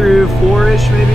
through 4-ish maybe.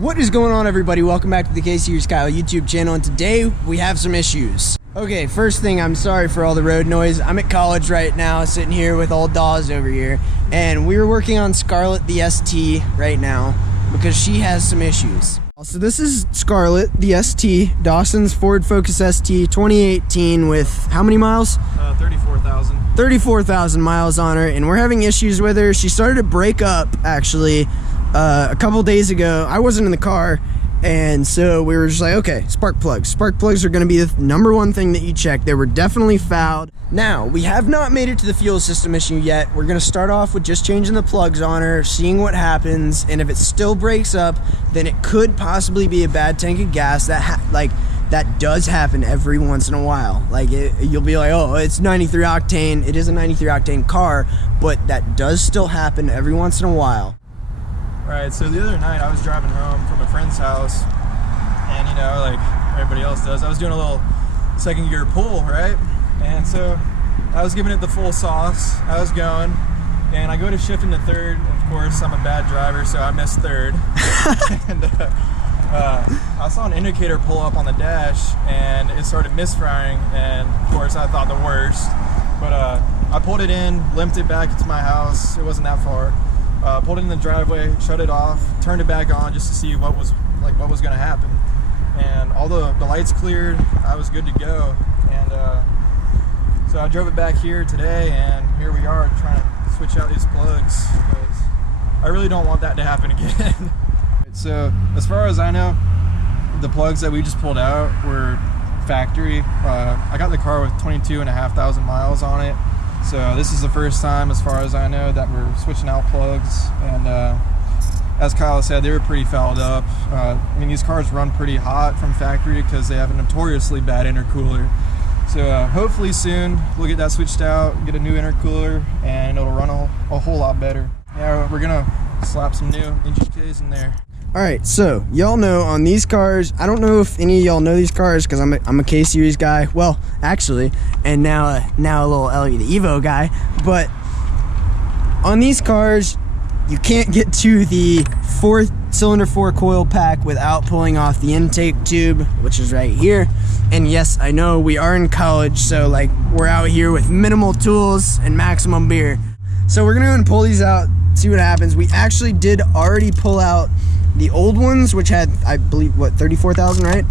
What is going on, everybody? Welcome back to the KSERIES KYLE YouTube channel, and today we have some issues. Okay, first thing, I'm sorry for all the road noise. I'm at college right now, sitting here with old Dawes over here, and we were working on Scarlett the ST right now because she has some issues. So this is Scarlett the ST, Dawson's Ford Focus ST 2018 with how many miles? 34,000. 34,000 miles on her, and we're having issues with her. She started to break up, actually. A couple days ago. I wasn't in the car, and so we were just like, okay, spark plugs. Spark plugs are going to be the #1 thing that you check. They were definitely fouled. Now, we have not made it to the fuel system issue yet. We're going to start off with just changing the plugs on her, seeing what happens, and if it still breaks up, then it could possibly be a bad tank of gas. That does happen every once in a while. You'll be like, oh, it's 93 octane. It is a 93 octane car, but that does still happen every once in a while. Right, so the other night I was driving home from a friend's house, and like everybody else does, I was doing a little second gear pull, right? And so I was giving it the full sauce. I was going, and I go to shift into third. Of course, I'm a bad driver, so I missed third. And I saw an indicator pull up on the dash, and it started misfiring, and of course I thought the worst. But I pulled it in, limped it back into my house. It wasn't that far. Pulled it in the driveway, shut it off, turned it back on just to see what was going to happen. And all the lights cleared. I was good to go. And so I drove it back here today, and here we are trying to switch out these plugs because I really don't want that to happen again. So as far as I know, the plugs that we just pulled out were factory. I got the car with 22,500 miles on it. So this is the first time, as far as I know, that we're switching out plugs. And as Kyle said, they were pretty fouled up. I mean, these cars run pretty hot from factory because they have a notoriously bad intercooler. So hopefully soon we'll get that switched out, get a new intercooler, and it'll run a whole lot better. Yeah, we're gonna slap some new engine Ks in there. Alright, so y'all know on these cars, I don't know if any of y'all know these cars because I'm a K-Series guy. Well, actually, and now a little Ellie the Evo guy. But on these cars, you can't get to the cylinder 4 coil pack without pulling off the intake tube, which is right here. And yes, I know we are in college, so we're out here with minimal tools and maximum beer. So we're gonna go and pull these out, see what happens. We actually did already pull out the old ones, which had, I believe, what, 34,000, right?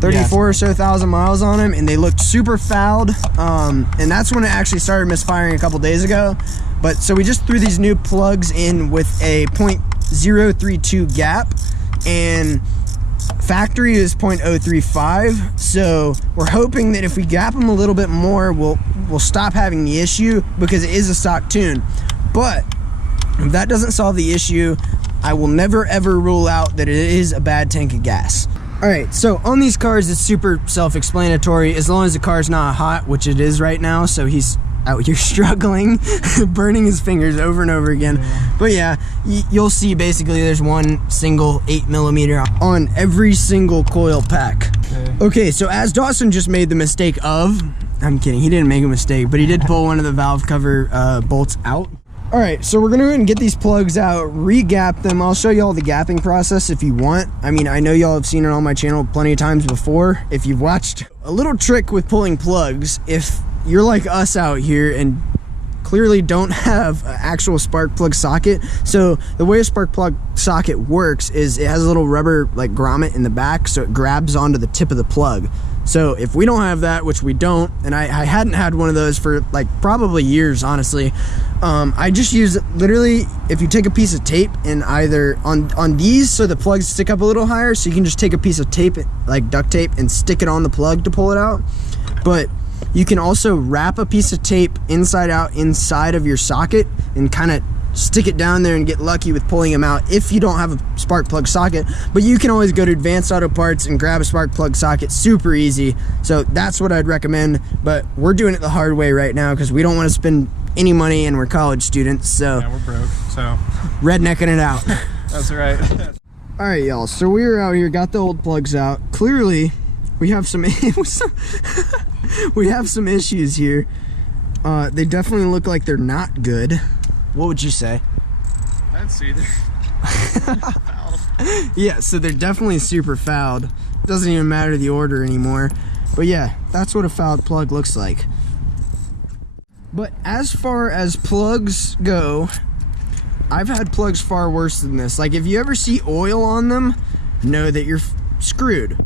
34 or so thousand miles on them, and they looked super fouled. And that's when it actually started misfiring a couple days ago. But so we just threw these new plugs in with a 0.032 gap, and factory is 0.035. So we're hoping that if we gap them a little bit more, we'll stop having the issue because it is a stock tune. But if that doesn't solve the issue, I will never ever rule out that it is a bad tank of gas. Alright, so on these cars, it's super self-explanatory. As long as the car's not hot, which it is right now, so he's out here struggling, burning his fingers over and over again. But yeah, you'll see basically there's one single 8mm on every single coil pack. Okay, so as Dawson just made the mistake of, I'm kidding, he didn't make a mistake, but he did pull one of the valve cover bolts out. Alright, so we're going to go ahead and get these plugs out, re-gap them. I'll show you all the gapping process if you want. I mean, I know y'all have seen it on my channel plenty of times before. If you've watched a little trick with pulling plugs, if you're like us out here and clearly don't have an actual spark plug socket. So the way a spark plug socket works is it has a little rubber grommet in the back, so it grabs onto the tip of the plug. So if we don't have that, which we don't, and I hadn't had one of those for probably years, honestly, I just use literally, if you take a piece of tape and either on these, so the plugs stick up a little higher, so you can just take a piece of tape, like duct tape, and stick it on the plug to pull it out. But you can also wrap a piece of tape inside out inside of your socket and kind of stick it down there and get lucky with pulling them out if you don't have a spark plug socket. But you can always go to Advanced Auto Parts and grab a spark plug socket, super easy. So that's what I'd recommend, but we're doing it the hard way right now because we don't want to spend any money and we're college students, so yeah, we're broke, so rednecking it out. That's right. All right, y'all, so we were out here, got the old plugs out. Clearly we have some we have some issues here. They definitely look like they're not good. What would you say? I'd say they're fouled. Yeah, so they're definitely super fouled. It doesn't even matter the order anymore. But yeah, that's what a fouled plug looks like. But as far as plugs go, I've had plugs far worse than this. Like, if you ever see oil on them, know that you're screwed.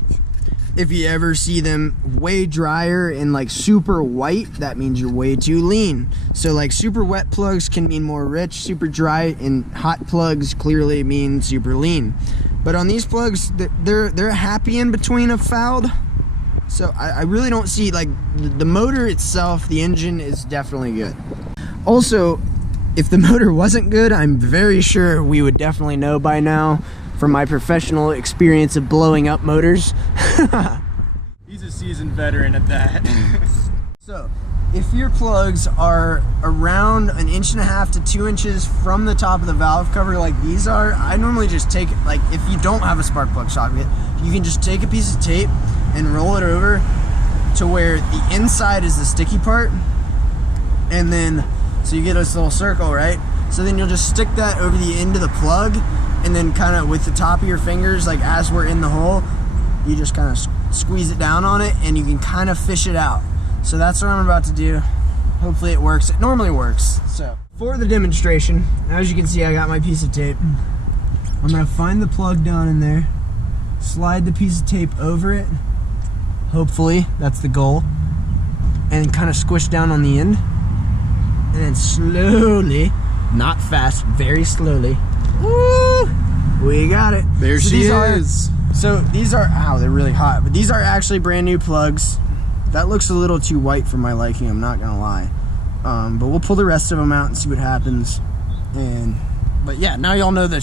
If you ever see them way drier and like super white, that means you're way too lean. So like super wet plugs can mean more rich, super dry and hot plugs clearly mean super lean. But on these plugs, they're happy in between of fouled. So I really don't see, like, the motor itself, the engine is definitely good. Also, if the motor wasn't good, I'm very sure we would definitely know by now from my professional experience of blowing up motors. He's a seasoned veteran at that. So, if your plugs are around 1.5 to 2 inches from the top of the valve cover like these are, I normally just take, like, if you don't have a spark plug socket, you can just take a piece of tape and roll it over to where the inside is the sticky part, and then, so you get this little circle, right? So then you'll just stick that over the end of the plug, and then kind of with the top of your fingers, like as we're in the hole, you just kind of squeeze it down on it and you can kind of fish it out. So that's what I'm about to do. Hopefully it works. It normally works. So for the demonstration, as you can see, I got my piece of tape. I'm gonna find the plug down in there, slide the piece of tape over it, hopefully that's the goal, and kind of squish down on the end, and then slowly, not fast, very slowly, woo, we got it. There So she these is. So these are, ow, they're really hot, but these are actually brand new plugs. That looks a little too white for my liking, I'm not gonna lie. But we'll pull the rest of them out and see what happens. But yeah, now y'all know the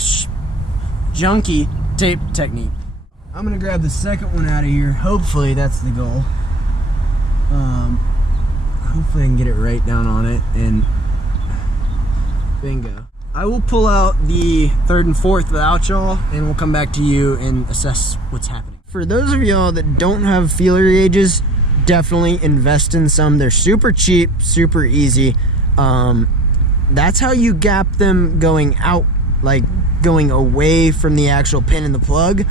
junky tape technique. I'm gonna grab the second one out of here. Hopefully that's the goal. Hopefully I can get it right down on it, and bingo. I will pull out the third and fourth without y'all, and we'll come back to you and assess what's happening. For those of y'all that don't have feeler gauges, definitely invest in some. They're super cheap, super easy. That's how you gap them going out, like going away from the actual pin in the plug.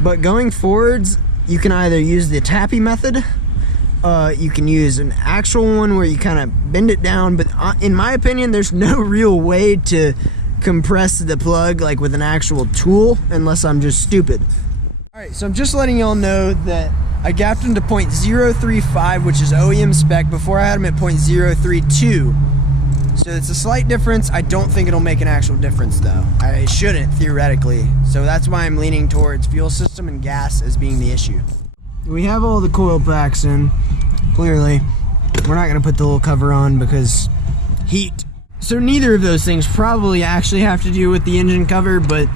But going forwards, you can either use the tappy method, you can use an actual one where you kind of bend it down, but in my opinion, there's no real way to compress the plug like with an actual tool, unless I'm just stupid. Alright, so I'm just letting y'all know that I gapped them to 0.035, which is OEM spec. Before I had them at 0.032. So it's a slight difference. I don't think it'll make an actual difference though. It shouldn't, theoretically. So that's why I'm leaning towards fuel system and gas as being the issue. We have all the coil packs in, clearly. We're not gonna put the little cover on because heat. So neither of those things probably actually have to do with the engine cover, but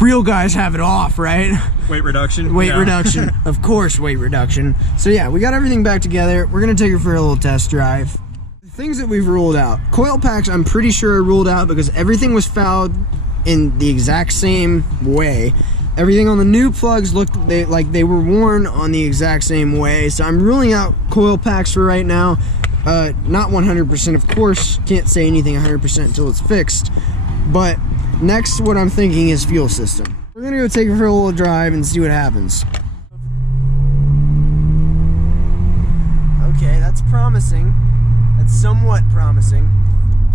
real guys have it off, right? Weight reduction. Weight reduction, of course, weight reduction. So yeah, we got everything back together. We're gonna take her for a little test drive. The things that we've ruled out. Coil packs, I'm pretty sure are ruled out because everything was fouled in the exact same way. Everything on the new plugs looked like they were worn on the exact same way. So I'm ruling out coil packs for right now. Not 100%, of course. Can't say anything 100% until it's fixed. But next, what I'm thinking is fuel system. We're gonna go take it for a little drive and see what happens. Okay, that's promising. That's somewhat promising.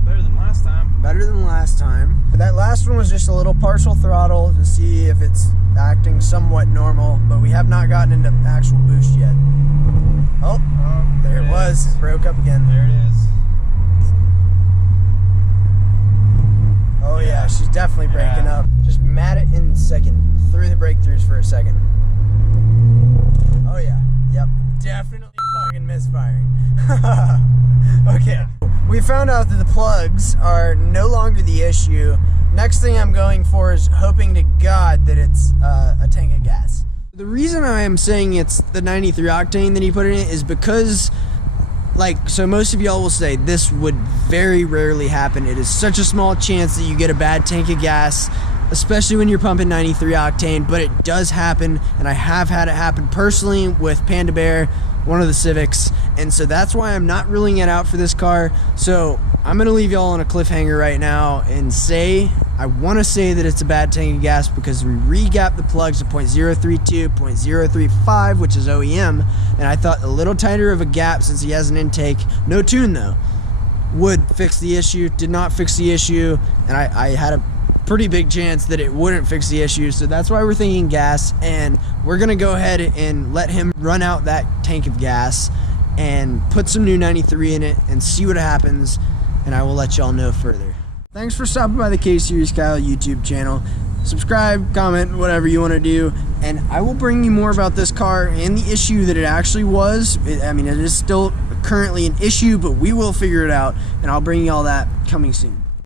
Better than last time. Better than last time. That last one was just a little partial throttle to see if it's acting somewhat normal, but we have not gotten into actual boost yet. Oh, there it was. It broke up again. There it is. Oh yeah, she's definitely breaking up. Just mat it in second. Through the breakthroughs for a second. Oh yeah, yep. Definitely fucking misfiring. Okay, we found out that the plugs are no longer the issue. Next thing I'm going for is hoping to God that it's a tank of gas. The reason I am saying it's the 93 octane that he put in it is because, like, so most of y'all will say this would very rarely happen. It is such a small chance that you get a bad tank of gas, especially when you're pumping 93 octane, but it does happen, and I have had it happen personally with Panda Bear, one of the Civics, and so that's why I'm not ruling it out for this car. So I'm gonna leave y'all on a cliffhanger right now and say, I want to say that it's a bad tank of gas because we re-gapped the plugs to 0.032, 0.035, which is OEM, and I thought a little tighter of a gap since he has an intake, no tune though, would fix the issue. Did not fix the issue, and I had a pretty big chance that it wouldn't fix the issue, so that's why we're thinking gas, and we're gonna go ahead and let him run out that tank of gas and put some new 93 in it and see what happens, and I will let y'all know further. Thanks for stopping by the KSERIES KYLE YouTube channel. Subscribe, comment, whatever you want to do, and I will bring you more about this car and the issue that it actually was. I mean, it is still currently an issue, but we will figure it out, and I'll bring you all that coming soon.